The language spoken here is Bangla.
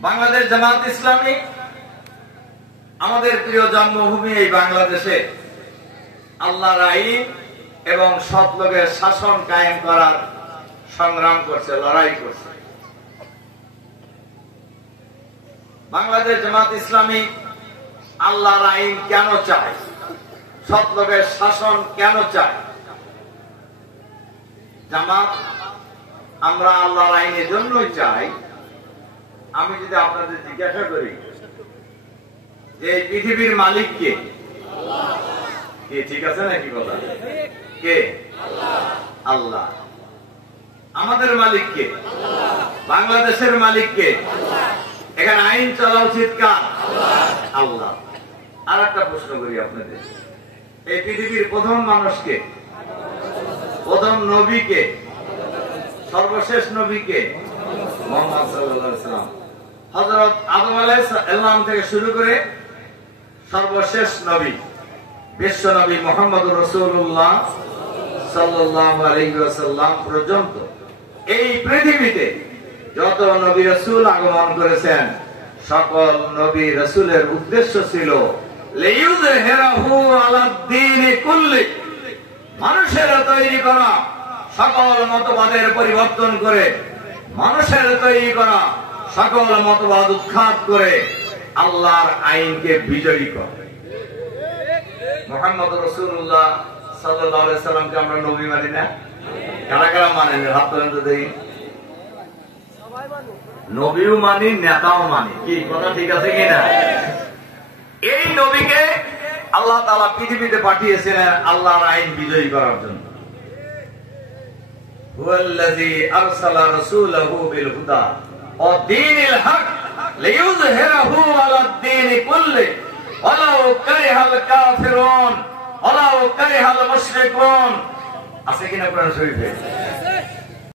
বাংলাদেশ জামাত ইসলামী আমাদের প্রিয় জন্মভূমি এই বাংলাদেশে আল্লাহর আইন এবং সৎ লোকের শাসন কায়েম করার সংগ্রাম করছে, লড়াই করছে। বাংলাদেশ জামাত ইসলামী আল্লাহর আইন কেন চায়, সৎ লোকের শাসন কেন চায়? জামাত আমরা আল্লাহর আইনের জন্যই চাই। আমি যদি আপনাদের জিজ্ঞাসা করি যে এই পৃথিবীর মালিক কে? কে? ঠিক আছে নাকি কথা? কে? আল্লাহ। আমাদের মালিক কে? বাংলাদেশের মালিক কে? এখানে আইন চলা উচিত কার? আল্লাহ। আর একটা প্রশ্ন করি আপনাদের, এই পৃথিবীর প্রথম মানুষকে, প্রথম নবীকে, সর্বশেষ নবীকে? মুহাম্মদ সাল্লাল্লাহু আলাইহি ওয়াসাল্লাম। হযরত আদম আলাইহিস সালাম থেকে শুরু করে সর্বশেষ নবী বিশ্ব নবী মুহাম্মদুর রাসূলুল্লাহ সাল্লাল্লাহু আলাইহি ওয়াসাল্লাম পর্যন্ত এই পৃথিবীতে যত নবী রাসূল আগমন করেছেন, সকল নবী রাসূলের উদ্দেশ্য ছিল লিইয়ুযহিরাহু আলাদ-দীনি কুল্লি, মানুষের তৈরি করা সকল মতবাদের পরিবর্তন করে, মানুষের তৈরি করা সকল মতবাদ উৎখাত করে আল্লাহর আইনকে বিজয়ী করে। মুহাম্মদ রাসূলুল্লাহ সাল্লাল্লাহু আলাইহি সাল্লামকে আমরা নবী মানি না? কারা কারা মানেন? হাত তুলেন তো দেখি। নবীও মানি, নেতাও মানি। কি কথা ঠিক আছে কিনা? এই নবীকে আল্লাহ তাআলা পৃথিবীতে পাঠিয়েছিলেন আল্লাহর আইন বিজয়ী করার জন্য। হুয়াল্লাযী আরসালা রাসূলাহু বিল হুদা ওয়া দীনিল হক লিইয়ুযহিরাহু আলাদ-দীনি কুল্লি ওয়ালাউ কারিহাল কাফিরুন ওয়ালাউ কারিহাল মুশরিকুন। আছে কিনা কোরআন শরীফে?